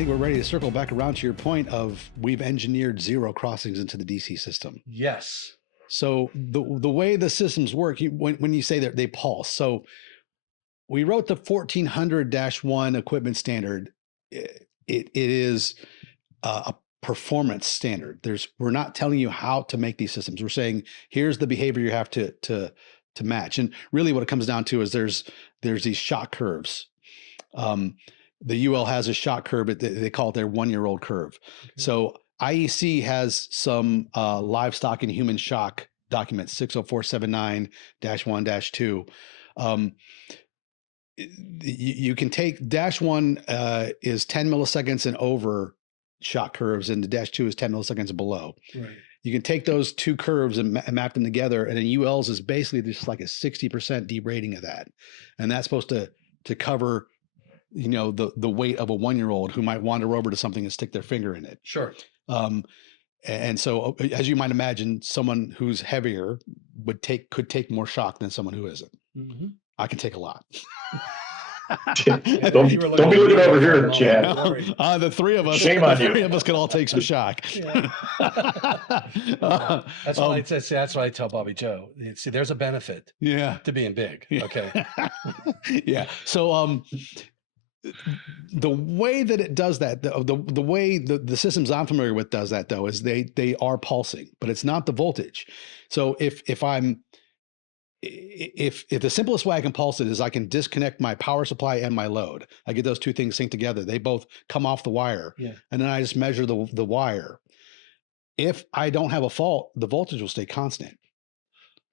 think we're ready to circle back around to your point of we've engineered zero crossings into the DC system. Yes. So the way the systems work, when you say that they pulse, so we wrote the 1400-1 equipment standard. It is a performance standard. We're not telling you how to make these systems. We're saying here's the behavior you have to match. And really, what it comes down to is there's these shock curves. The UL has a shock curve, but they call it their 1-year-old curve. Okay. So IEC has some livestock and human shock documents, 60479-1-2. You can take -1 is 10 milliseconds and over shock curves, and the -2 is 10 milliseconds and below. Right. You can take those two curves and map them together, and then ULs is basically just like a 60% derating of that, and that's supposed to cover, the weight of a 1-year-old who might wander over to something and stick their finger in it. Sure. And so, as you might imagine, someone who's heavier could take more shock than someone who isn't. Mm-hmm. I can take a lot. don't be looking over here, Chad. The three of us. Shame on you. The three of us can all take some shock. Yeah. That's why I tell Bobby Joe. See, there's a benefit. To being big. Yeah. Okay. Yeah. So the way that it does that, the way the systems I'm familiar with does that, though, is they are pulsing, but it's not the voltage. So if the simplest way I can pulse it is I can disconnect my power supply and my load. I get those two things synced together. They both come off the wire, and then I just measure the wire. If I don't have a fault, the voltage will stay constant.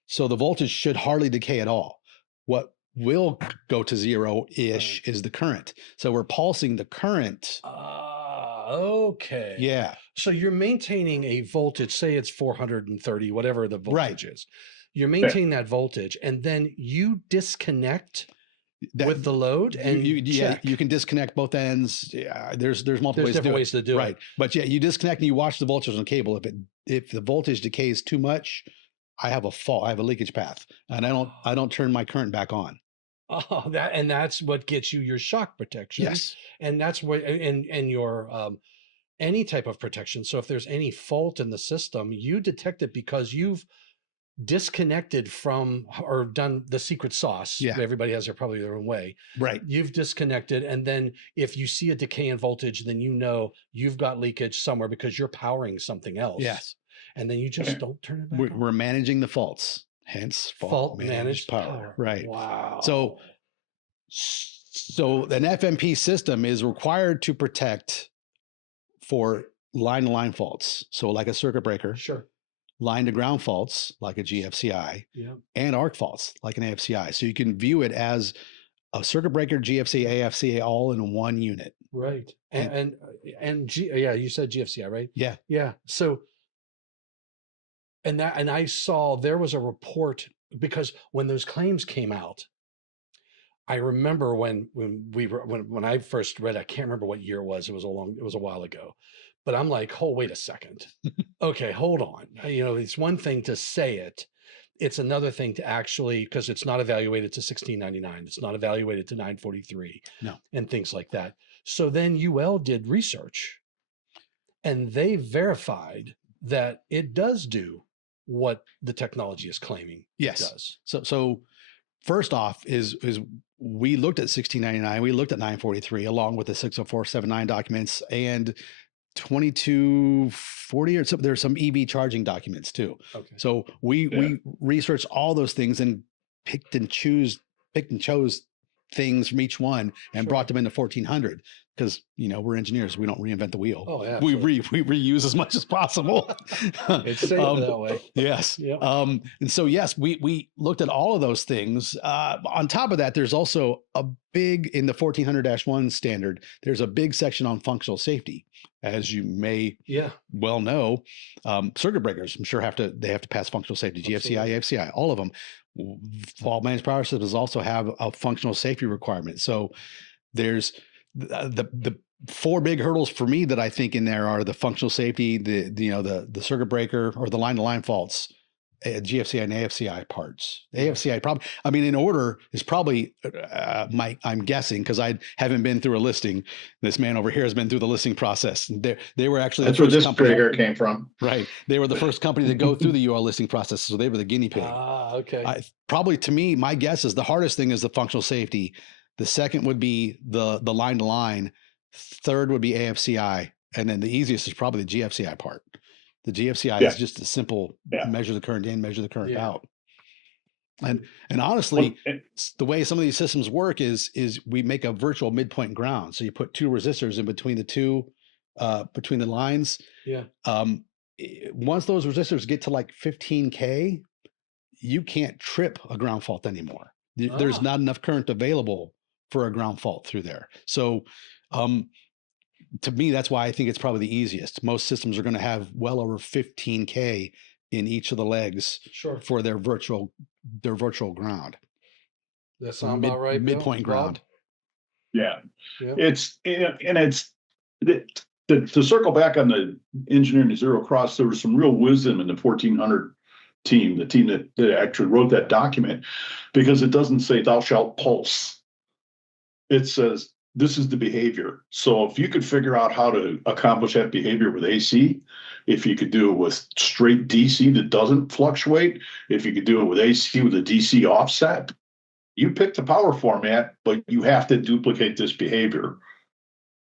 So the voltage should hardly decay at all. What will go to zero-ish is the current. So we're pulsing the current. Okay. Yeah. So you're maintaining a voltage, say it's 430, whatever the voltage is. You're maintaining that voltage, and then you disconnect with the load, and you can disconnect both ends. Yeah, there's multiple ways to do it. Right. But yeah, you disconnect and you watch the voltage on the cable. If the voltage decays too much, I have a fault. I have a leakage path, and I don't turn my current back on. Oh, that's what gets you your shock protection. Yes. And that's what and your any type of protection. So if there's any fault in the system, you detect it because you've disconnected from or done the secret sauce. Yeah. Everybody has probably their own way. Right. You've disconnected, and then if you see a decay in voltage, then you've got leakage somewhere because you're powering something else. Yes. And then you just don't turn it back on. We're managing the faults. Hence fault managed power. Right. Wow. So an FMP system is required to protect for line-to-line faults. So like a circuit breaker. Sure. Line to ground faults like a GFCI, and arc faults like an AFCI. So you can view it as a circuit breaker, GFC, AFCA, all in one unit. Right. And you said GFCI, right? Yeah. Yeah. So and I saw there was a report, because when those claims came out, I remember when I first read, I can't remember what year it was. It was a while ago. But I'm like, oh, wait a second. Okay, hold on. It's one thing to say it. It's another thing to actually, because it's not evaluated to 1699. It's not evaluated to 943. No. And things like that. So then UL did research, and they verified that it does do what the technology is claiming it does. So first off is we looked at 1699, we looked at 943 along with the 60479 documents and 2240 or something. There's some EV charging documents too. Okay. So we researched all those things and picked and chose things from each one and brought them into 1400 because we're engineers. We don't reinvent the wheel. Oh yeah. We reuse as much as possible. It's safe that way. Yes. Yep. And so yes, we looked at all of those things. On top of that, there's also a big, in the 1400-1 standard, there's a big section on functional safety. As you may well know, circuit breakers, I'm sure they have to pass functional safety, GFCI, AFCI, all of them. Fault managed power systems also have a functional safety requirement. So there's the four big hurdles for me that I think in there are the functional safety, the circuit breaker or the line-to-line faults, GFCI and AFCI parts. Yeah. AFCI probably, I mean, in order is probably I'm guessing because I haven't been through a listing. This man over here has been through the listing process. They were actually That's the where first this company. trigger came from. Right. They were the first company to go through the UL listing process. So they were the guinea pig. Ah, okay. Probably to me, my guess is the hardest thing is the functional safety. The second would be the line to line. Third would be AFCI. And then the easiest is probably the GFCI part. The GFCI is just a simple measure the current in, measure the current out. And honestly, the way some of these systems work is we make a virtual midpoint ground. So you put two resistors in between the two, between the lines. Yeah. Once those resistors get to like 15K, you can't trip a ground fault anymore. There's not enough current available for a ground fault through there. So, to me, that's why I think it's probably the easiest. Most systems are going to have well over 15K in each of the legs for their virtual ground. That sound about right? Midpoint ground. Yeah. It's to circle back on the engineering to zero cross, there was some real wisdom in the 1400 team, the team that actually wrote that document, because it doesn't say thou shalt pulse. It says this is the behavior. So if you could figure out how to accomplish that behavior with AC, if you could do it with straight DC that doesn't fluctuate, if you could do it with AC with a DC offset, you pick the power format, but you have to duplicate this behavior.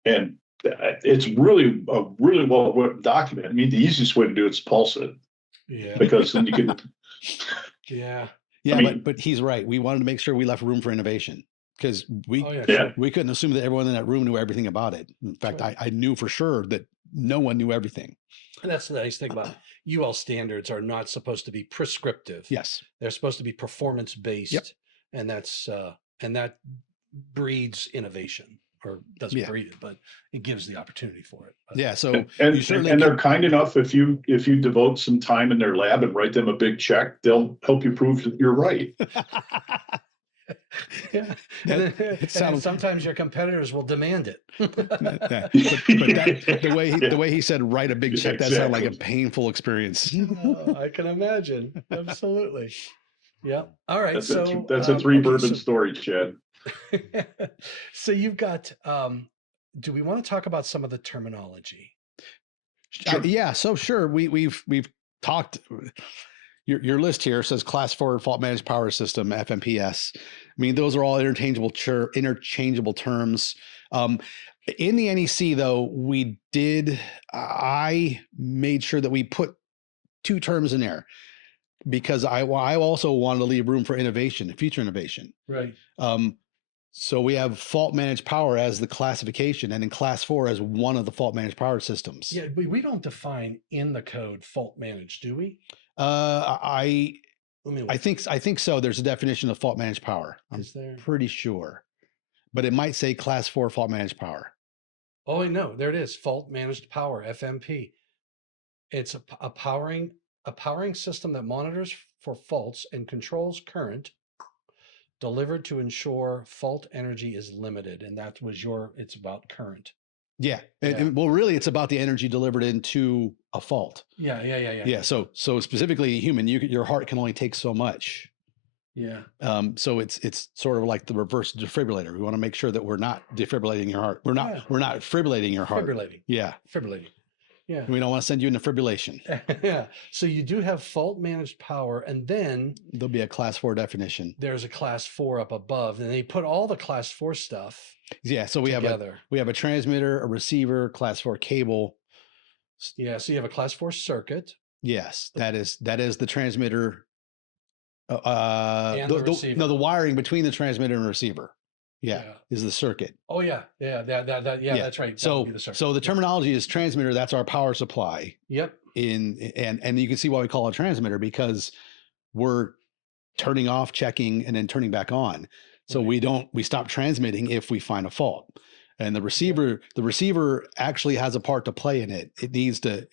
And it's really a really well written document. I mean, the easiest way to do it is pulse it. Yeah. Because then you can. Yeah. Yeah, I mean, but he's right. We wanted to make sure we left room for innovation. Because we couldn't assume that everyone in that room knew everything about it. In fact, I knew for sure that no one knew everything. And that's the nice thing about UL standards are not supposed to be prescriptive. Yes. They're supposed to be performance based. And that's and that breeds innovation, or doesn't breed it, but it gives the opportunity for it. But, so and they're kind enough, if you devote some time in their lab and write them a big check, they'll help you prove that you're right. And sometimes your competitors will demand it. But the way he said write a big check, that sounded like a painful experience. I can imagine. Absolutely. Yeah. All right. That's a three bourbon story, Chad. So you've got. Do we want to talk about some of the terminology? Yeah. So sure. We've talked. Your list here says Class 4 Fault Managed Power System, FMPS. I mean, those are all interchangeable terms. In the NEC, though, I made sure that we put two terms in there because I also wanted to leave room for innovation, future innovation. Right. So we have fault managed power as the classification, and in Class 4 as one of the fault managed power systems. Yeah, but we don't define in the code fault managed, do we? I think so. There's a definition of fault managed power. I'm pretty sure, but it might say Class 4 fault managed power. Oh no, there it is. Fault managed power, FMP. It's a powering system that monitors for faults and controls current delivered to ensure fault energy is limited. And that was it's about current. Yeah. And well, really, it's about the energy delivered into a fault. Yeah. So specifically human, your heart can only take so much. Yeah. So it's sort of like the reverse defibrillator. We want to make sure that we're not defibrillating your heart. We're not fibrillating your heart. Fibrillating. Yeah. Fibrillating. Yeah. We don't want to send you into fibrillation. Yeah. So you do have fault managed power, and then there'll be a Class 4 definition. There's a Class 4 up above, and they put all the Class 4 stuff. Yeah. So we have a transmitter, a receiver, Class 4 cable. Yeah. So you have a Class 4 circuit. Yes, that is the transmitter. And the receiver. No, the wiring between the transmitter and receiver. Yeah, is the circuit. Oh yeah. That's right. So the terminology is transmitter. That's our power supply. Yep. And you can see why we call it a transmitter, because we're turning off, checking, and then turning back on. So we stop transmitting if we find a fault. And the receiver actually has a part to play in it. It needs to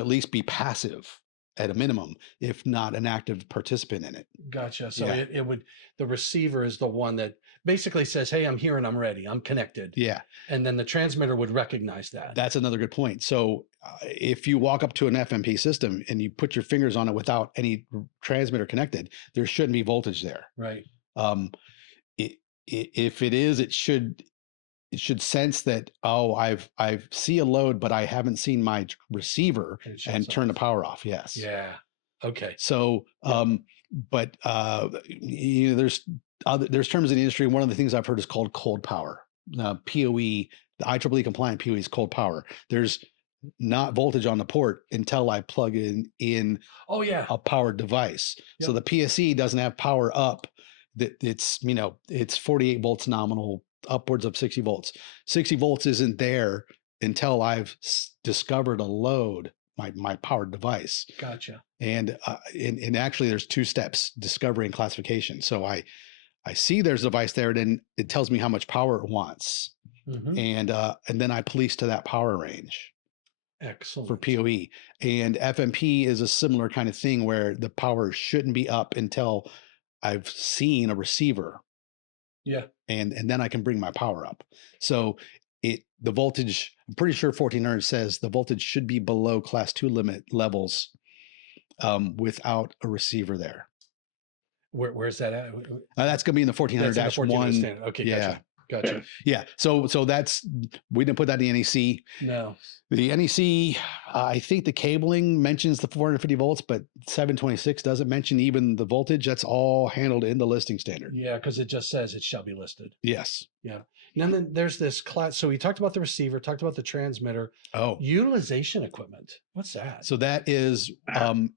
at least be passive at a minimum, if not an active participant in it. Gotcha. So Yeah. it would, the receiver is the one that basically says, hey, I'm here and I'm ready. I'm connected. Yeah. And then the transmitter would recognize that. That's another good point. So if you walk up to an FMP system and you put your fingers on it without any transmitter connected, there shouldn't be voltage there. Right. If it is, it should sense that, oh, I've see a load, but I haven't seen my receiver, and turn the power off. Yes. Yeah. Okay. So, but you know, there's terms in the industry. One of the things I've heard is called cold power. PoE, the IEEE compliant PoE is cold power. There's not voltage on the port until I plug in Oh yeah, a powered device. Yep. So the PSE doesn't have power up. That it's, you know, it's 48 volts nominal, upwards of 60 volts. 60 volts isn't there until I've discovered a load, my powered device. Gotcha. And actually there's two steps: discovery and classification. So I see there's a device there, then it tells me how much power it wants. And then I police to that power range. Excellent. For PoE. And FMP is a similar kind of thing where the power shouldn't be up until I've seen a receiver. Yeah. And then I can bring my power up. So the voltage, I'm pretty sure 1400 says the voltage should be below class 2 limit levels without a receiver there. Where's that at? That's going to be in the 1400-1. Okay. Yeah. Gotcha. Yeah. So that's, we didn't put that in the NEC. No. The NEC, I think the cabling mentions the 450 volts, but 726 doesn't mention even the voltage. That's all handled in the listing standard. Yeah, because it just says it shall be listed. Yes. Yeah. And then there's this class. So we talked about the receiver, talked about the transmitter. Oh. Utilization equipment. What's that? So that is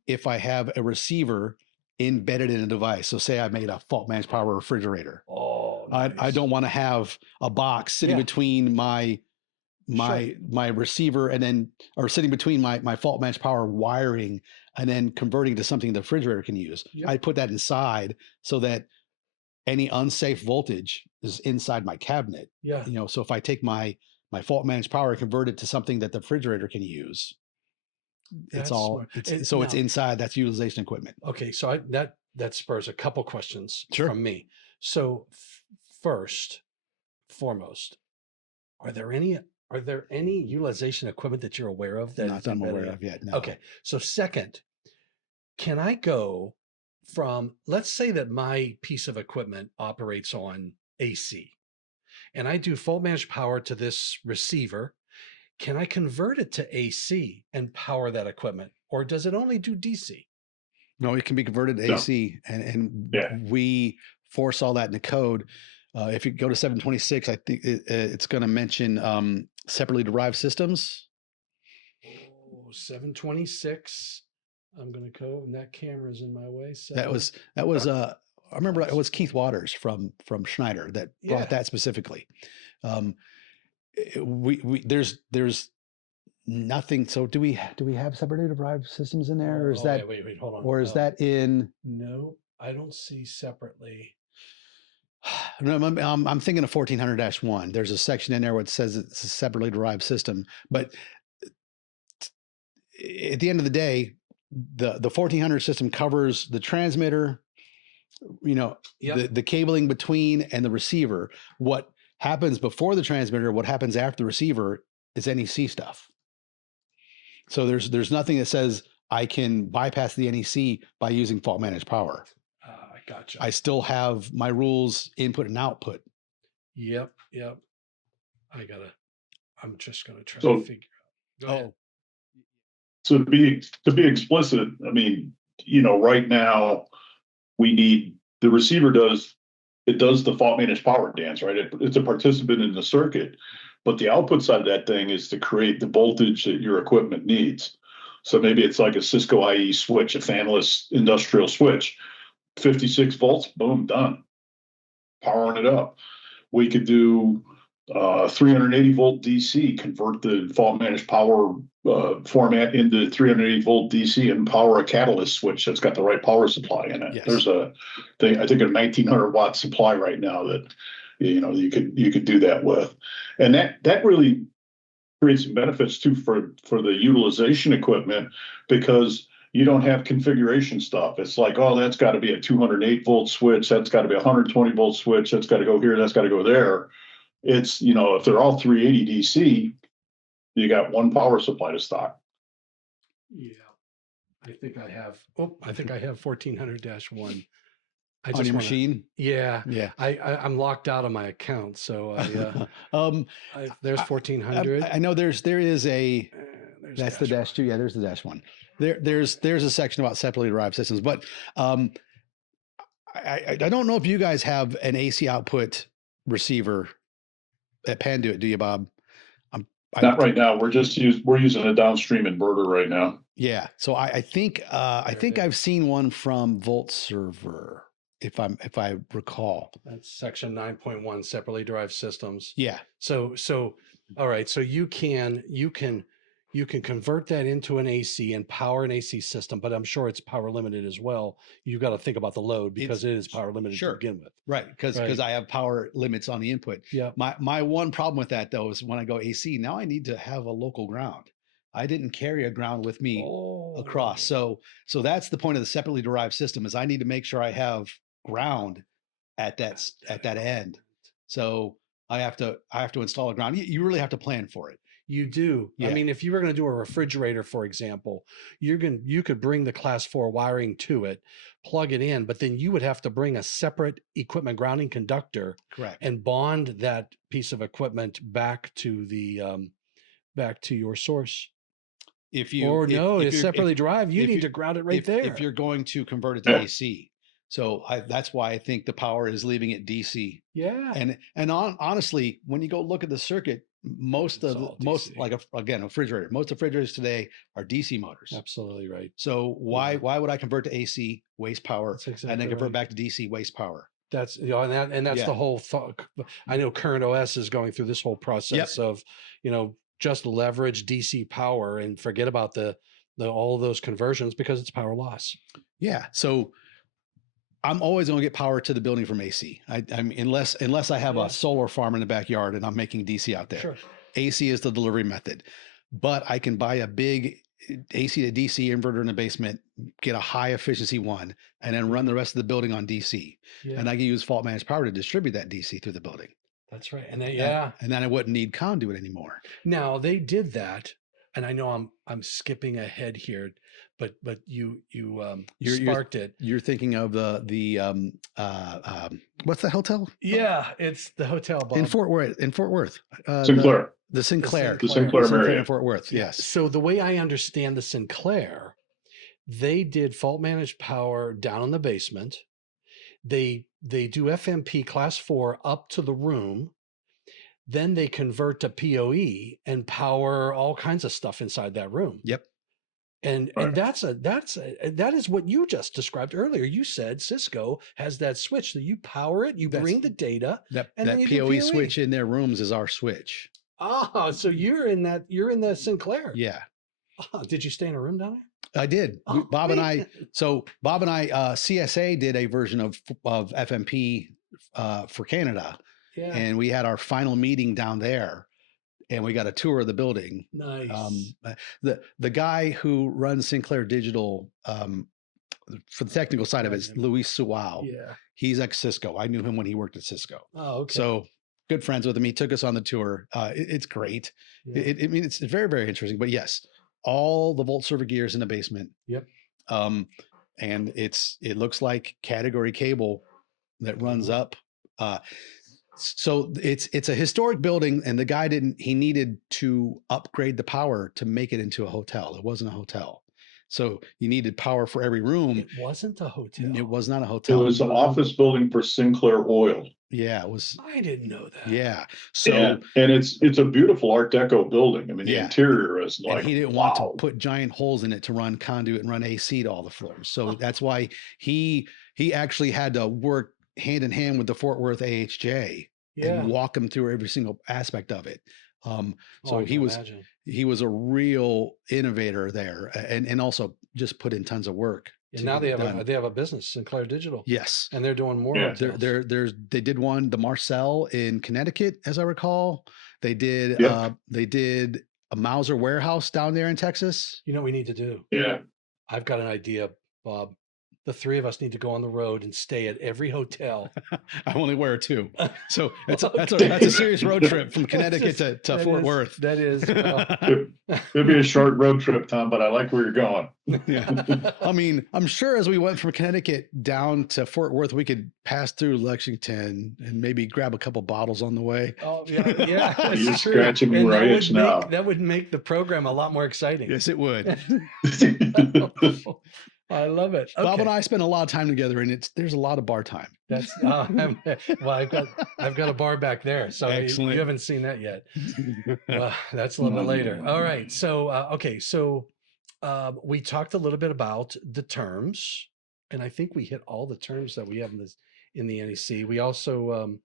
if I have a receiver embedded in a device. So say I made a fault managed power refrigerator. Oh, nice. I don't want to have a box sitting between my receiver and then, or sitting between my fault managed power wiring and then converting to something the refrigerator can use. Yep. I put that inside so that any unsafe voltage is inside my cabinet. Yeah. You know, so if I take my fault managed power and convert it to something that the refrigerator can use, it's inside. That's utilization equipment. Okay. So that spurs a couple questions Sure. from me. So foremost, are there any utilization equipment that you're aware of that Not that I'm aware of yet. No. Okay. So second, can I go from, let's say that my piece of equipment operates on AC and I do fault managed power to this receiver. Can I convert it to AC and power that equipment, or does it only do DC? No, it can be converted to AC, and we force all that in the code. If you go to 726, I think it's going to mention separately derived systems. Oh, 726. I'm going to go, and that camera's in my way. So that was I remember it was Keith Waters from Schneider that brought that specifically. There's nothing. So do we have separately derived systems in there, or is that wait, hold on, or is that in? No, I don't see separately. No, I'm thinking of 1400-1. There's a section in there where it says it's a separately derived system, but at the end of the day, the 1400 system covers the transmitter, you know, the cabling between and the receiver. What happens before the transmitter, what happens after the receiver is NEC stuff. So there's nothing that says I can bypass the NEC by using fault managed power. I gotcha. I still have my rules, input and output. Yep. I'm just gonna try to figure out. Go ahead. So to be explicit, I mean, you know, right now we need the receiver does the fault managed power dance, right? It's a participant in the circuit, but the output side of that thing is to create the voltage that your equipment needs. So maybe it's like a Cisco IE switch, a fanless industrial switch, 56 volts, boom, done, powering it up. We could do 380 volt DC, convert the fault managed power format into 380 volt DC and power a catalyst switch that's got the right power supply in it. Yes. There's a thing, I think a 1900 watt supply right now that, you know, you could do that with. And that really creates some benefits too for the utilization equipment, because you don't have configuration stuff. It's like, oh, that's got to be a 208 volt switch. That's got to be a 120 volt switch. That's got to go here. That's got to go there. It's, if they're all 380 DC, you got one power supply to stock. Yeah. I think I have 1400-1. I On just your wanna, machine. yeah. Yeah. I'm locked out of my account. So there's I- 1400. I know there is a, There's that's the dash 2. Yeah, there's the dash 1. There's a section about separately derived systems, but I don't know if you guys have an AC output receiver at Panduit, do you, Bob? Not right now. We're using a downstream inverter right now. Yeah. So I think I've seen one from Volt Server, if I recall. That's section 9.1, separately derived systems. Yeah. So all right. So you can convert that into an AC and power an AC system, but I'm sure it's power limited as well. You've got to think about the load because it is power limited to begin with. Right. Because I have power limits on the input. Yeah. My one problem with that though is when I go AC, now I need to have a local ground. I didn't carry a ground with me across. So that's the point of the separately derived system, is I need to make sure I have ground at that end. So I have to install a ground. You really have to plan for it. You do. Yeah. I mean, if you were going to do a refrigerator, for example, you could bring the class 4 wiring to it, plug it in, but then you would have to bring a separate equipment grounding conductor, correct, and bond that piece of equipment back to your source. If it's separately derived, you need to ground it right there. If you're going to convert it to AC. So that's why I think the power is leaving it DC. Yeah. And honestly, when you go look at the circuit, most like a refrigerator, most refrigerators today are DC motors. Absolutely right. So why would I convert to AC, waste power, and then convert back to DC, waste power? That's that's the whole thought. I know Current OS is going through this whole process of, just leverage DC power and forget about the all of those conversions because it's power loss. Yeah. So I'm always going to get power to the building from AC. I mean, unless I have a solar farm in the backyard and I'm making DC out there. Sure. AC is the delivery method, but I can buy a big AC to DC inverter in the basement, get a high efficiency one, and then run the rest of the building on DC. Yeah. And I can use fault managed power to distribute that DC through the building. That's right. And then I wouldn't need conduit anymore. Now they did that, and I know I'm skipping ahead here, but you sparked it. You're thinking of the what's the hotel? Yeah, it's the hotel, Bob. in Fort Worth. Sinclair. The Sinclair Marriott in Fort Worth. Yes. So the way I understand the Sinclair, they did fault managed power down in the basement. They do FMP class 4 up to the room. Then they convert to PoE and power all kinds of stuff inside that room. Yep. And that is what you just described earlier. You said Cisco has that switch that you power it, bring the data. That PoE switch in their rooms is our switch. Ah, so you're in the Sinclair. Yeah. Did you stay in a room down there? I did. Bob and I, CSA did a version of FMP for Canada. Yeah. And we had our final meeting down there, and we got a tour of the building. Nice. The guy who runs Sinclair Digital for the technical side of it is Luis Suau. Yeah. He's ex-Cisco. I knew him when he worked at Cisco. Oh, okay. So good friends with him. He took us on the tour. It's great. Yeah. It's very, very interesting. But yes, all the Volt Server gears in the basement. Yep. And it looks like category cable that runs up. So it's a historic building, and the guy he needed to upgrade the power to make it into a hotel. It wasn't a hotel. So you needed power for every room. It wasn't a hotel. It was not a hotel. It was an office building for Sinclair Oil. Yeah, it was. I didn't know that. Yeah. So and it's a beautiful Art Deco building. I mean, the interior is like, and he didn't want to put giant holes in it to run conduit and run AC to all the floors. So that's why he actually had to work hand in hand with the Fort Worth AHJ and walk them through every single aspect of it. So he was a real innovator there, and also just put in tons of work. And now they have a business, Sinclair Digital. Yes, and they're doing more. Yeah. They did one, the Marcel in Connecticut, as I recall. They did a Mauser warehouse down there in Texas. You know what we need to do? Yeah. I've got an idea, Bob. The three of us need to go on the road and stay at every hotel. I only wear 2. So that's Okay. that's a serious road trip from Connecticut to Fort Worth. That is. It'd be a short road trip, Tom, but I like where you're going. Yeah. I mean, I'm sure as we went from Connecticut down to Fort Worth, we could pass through Lexington and maybe grab a couple bottles on the way. Oh, yeah. That's You're true. scratching me And right that itch would now. that would make the program a lot more exciting. Yes, it would. I love it. Bob Okay. and I spend a lot of time together, and there's a lot of bar time. That's well, I've got a bar back there, so Excellent. you haven't seen that yet. Well, that's a little bit later. All right. So okay. So we talked a little bit about the terms, and I think we hit all the terms that we have in the NEC. We also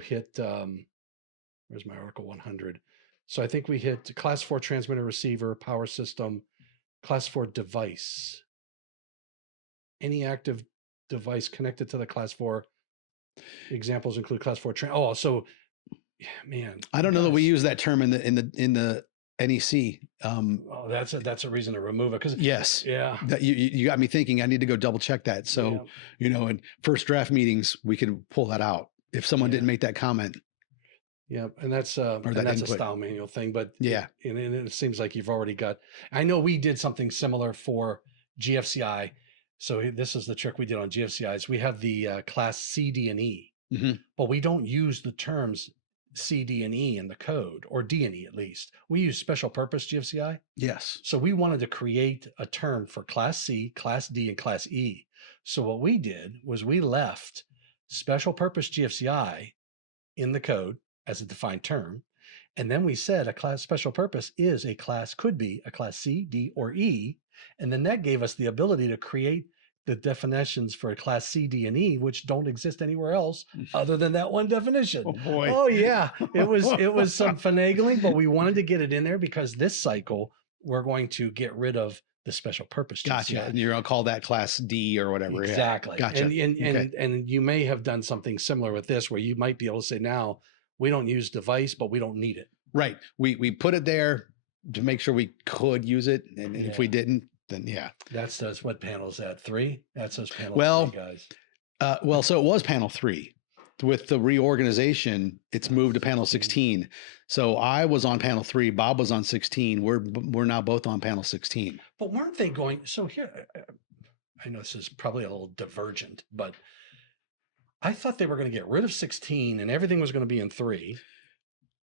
hit where's my Article 100? So I think we hit Class 4 transmitter receiver power system, Class 4 device. Any active device connected to the Class 4. Examples include Class 4 so man, I don't know that we use that term in the NEC. Oh, that's a reason to remove it, because Yes. yeah, That you got me thinking. I need to go double check that. So in first draft meetings, we could pull that out if someone didn't make that comment. Yeah, and that's a style manual thing, but Yeah. it seems like you've already got. I know we did something similar for GFCI. So this is the trick we did on GFCIs. We have the class C, D, and E, but we don't use the terms C, D, and E in the code, or D and E at least. We use special purpose GFCI. Yes. So we wanted to create a term for class C, class D, and class E. So what we did was we left special purpose GFCI in the code as a defined term. And then we said a class special purpose is a class, could be a class C, D, or E. And then that gave us the ability to create the definitions for a class C, D, and E, which don't exist anywhere else other than that one definition. Oh boy. Oh yeah. It was some finagling, but we wanted to get it in there because this cycle we're going to get rid of the special purpose. Gotcha. GCI. And you're gonna call that class D or whatever. Exactly. Yeah. Gotcha. And you may have done something similar with this, where you might be able to say, now we don't use device, but we don't need it. Right. We put it there to make sure we could use it, and if we didn't, then yeah. That's what panel is that? 3? That's those panel 3, guys. So it was panel 3. With the reorganization, it's moved to panel 16. So I was on panel 3, Bob was on 16. We're now both on panel 16. But weren't they going? So here, I know this is probably a little divergent, but I thought they were going to get rid of 16 and everything was going to be in 3.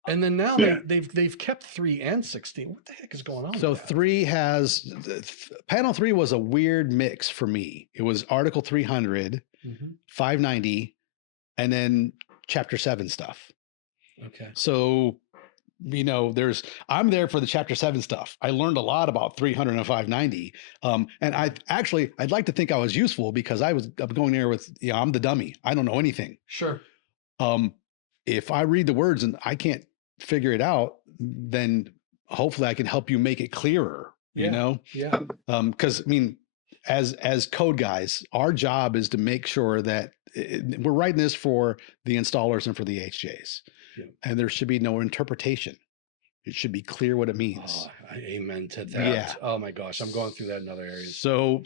And then now they've kept 3 and 16. What the heck is going on? So 3 has panel 3 was a weird mix for me. It was Article 300, 590, and then Chapter 7 stuff. Okay. So I'm there for the Chapter 7 stuff. I learned a lot about 300 and 590. And I'd like to think I was useful, because I'm going there with, I'm the dummy. I don't know anything. Sure. If I read the words and I can't figure it out, then hopefully I can help you make it clearer, Yeah. Because as code guys, our job is to make sure that we're writing this for the installers and for the HJs, and there should be no interpretation. It should be clear what it means. Oh, amen to that. Yeah. Oh my gosh, I'm going through that in other areas. So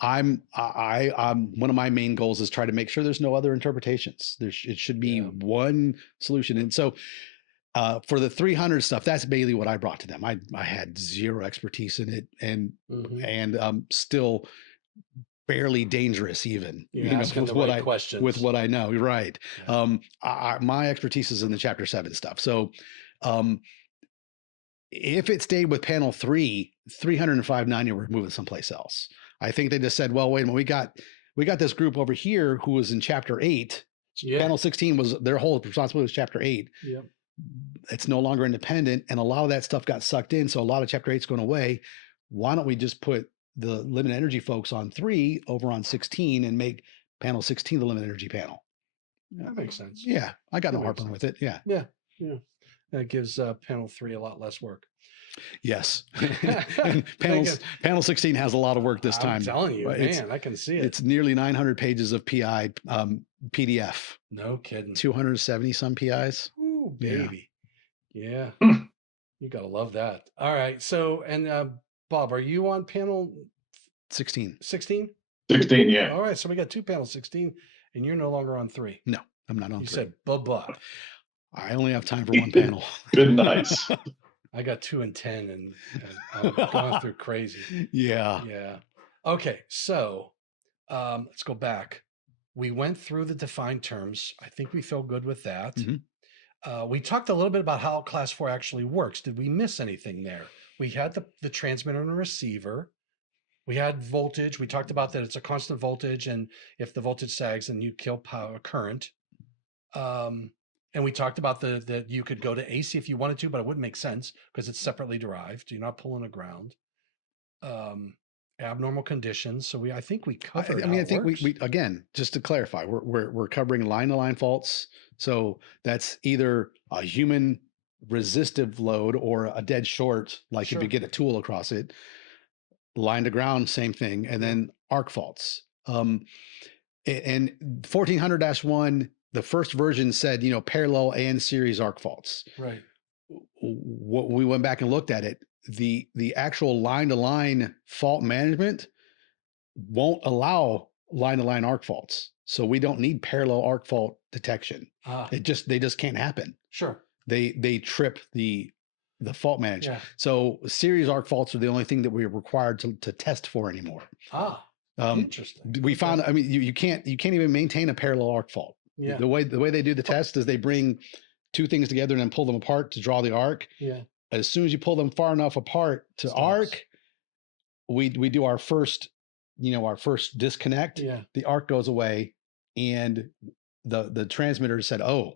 I'm one of my main goals is try to make sure there's no other interpretations. It should be one solution. And so for the 300 stuff, that's mainly what I brought to them. I had zero expertise in it, and still barely dangerous even. With what I know. Right. Yeah. My expertise is in the Chapter 7 stuff. So if it stayed with panel 3, 305.90, we're moving someplace else. I think they just said, well, wait a minute, we got this group over here who was in Chapter 8. Panel 16 was their whole responsibility was Chapter 8. Yep. It's no longer independent, and a lot of that stuff got sucked in. So a lot of Chapter 8's going away. Why don't we just put the limited energy folks on 3 over on 16 and make panel 16 the limited energy panel? That makes sense. Yeah, I got no heartburn with it. Yeah. That gives panel 3 a lot less work. Yes. And panel 16 has a lot of work this time. I'm telling you, man, I can see it. It's nearly 900 pages of PI PDF. No kidding. 270 some PIs. Ooh, baby. Yeah. You got to love that. All right. So, and Bob, are you on panel 16. 16? 16, yeah. All right, so we got 2 panels 16, and you're no longer on 3. No, I'm not on You 3. said blah. I only have time for one panel. Good nights. I got 2 and 10, and I'm going through crazy. Yeah. Yeah. Okay, so let's go back. We went through the defined terms. I think we feel good with that. We talked a little bit about how class 4 actually works. Did we miss anything there? We had the transmitter and receiver. We had voltage. We talked about that it's a constant voltage, and if the voltage sags, then you kill power current. And we talked about that you could go to AC if you wanted to, but it wouldn't make sense because it's separately derived. You're not pulling a ground. Abnormal conditions. So I think we covered. I think we again, just to clarify, we're covering line-to-line faults. So that's either a human resistive load or a dead short, like if you get a tool across it. Line to ground, same thing, and then arc faults. And 1400-1, the first version said, parallel and series arc faults. Right. We went back and looked at it. The actual line-to-line fault management won't allow line-to-line arc faults. So we don't need parallel arc fault detection. They just can't happen. Sure. They trip the fault management. Yeah. So series arc faults are the only thing that we're required to test for anymore. Interesting. We found, you can't even maintain a parallel arc fault. Yeah. The way they do the test is they bring 2 things together and then pull them apart to draw the arc. Yeah. As soon as you pull them far enough apart to arc, we do our first disconnect. Yeah. The arc goes away, and the transmitter said, "Oh,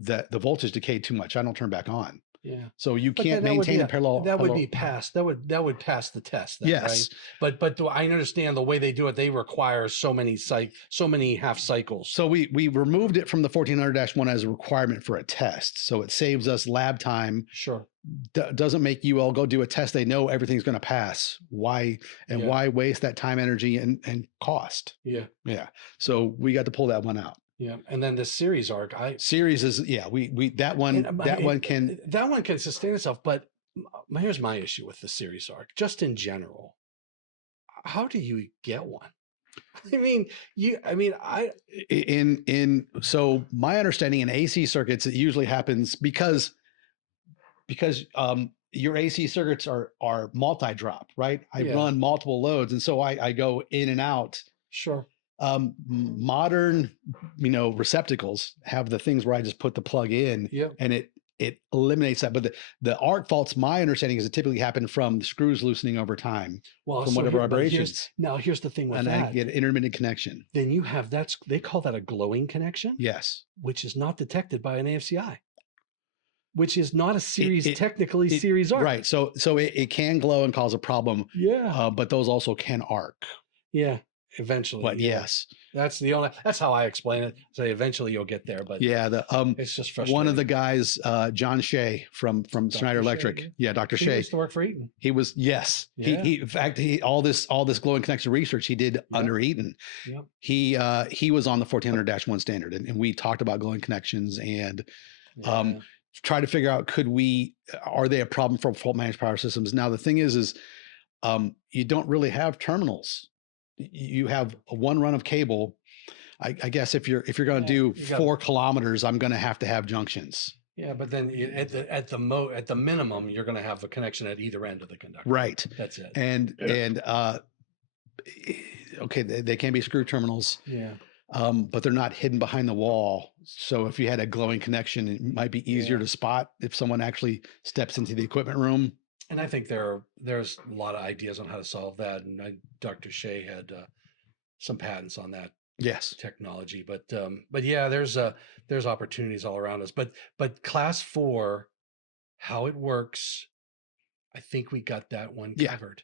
the voltage decayed too much. I don't turn back on." Yeah. So you can't maintain a parallel. That would be passed. That would pass the test. Then, yes. Right? But I understand the way they do it. They require so many half cycles. So we removed it from the 1400-1 as a requirement for a test. So it saves us lab time. Sure. Doesn't make you all go do a test. They know everything's going to pass. Why waste that time, energy, and cost? Yeah. Yeah. So we got to pull that one out. Yeah, and then the series arc. Series is we that one can sustain itself. But here's my issue with the series arc, just in general. How do you get one? So my understanding in AC circuits, it usually happens because your AC circuits are multi-drop, right? I run multiple loads, and so I go in and out. Sure. Modern, receptacles have the things where I just put the plug in, and it eliminates that. But the arc faults, my understanding is it typically happen from the screws loosening over time, from whatever vibrations. Here's the thing with and that. I get intermittent connection. Then you have they call that a glowing connection. Yes, which is not detected by an AFCI. Which is not a series, technically series arc. Right. So it can glow and cause a problem. Yeah. But those also can arc. Yeah. Eventually. But yes. That's how I explain it. So eventually you'll get there. But it's just frustrating. One of the guys, John Shea from Schneider Electric. Yeah, Dr. Shea. He used to work for Eaton. He was, yes. Yeah. He in fact, all this glowing connection research he did under Eaton. Yep. He was on the 1400-1 standard, and we talked about glowing connections and try to figure out, are they a problem for fault managed power systems? Now the thing is you don't really have terminals. You have one run of cable. I guess if you're going to do 4 kilometers, I'm going to have junctions. Yeah, but then at the minimum, you're going to have a connection at either end of the conductor. Right. That's it. And they can be screw terminals. Yeah. But they're not hidden behind the wall. So if you had a glowing connection, it might be easier to spot if someone actually steps into the equipment room. And I think there's a lot of ideas on how to solve that. And Dr. Shea had some patents on that technology. But yeah, there's opportunities all around us. But class 4, how it works, I think we got that one covered.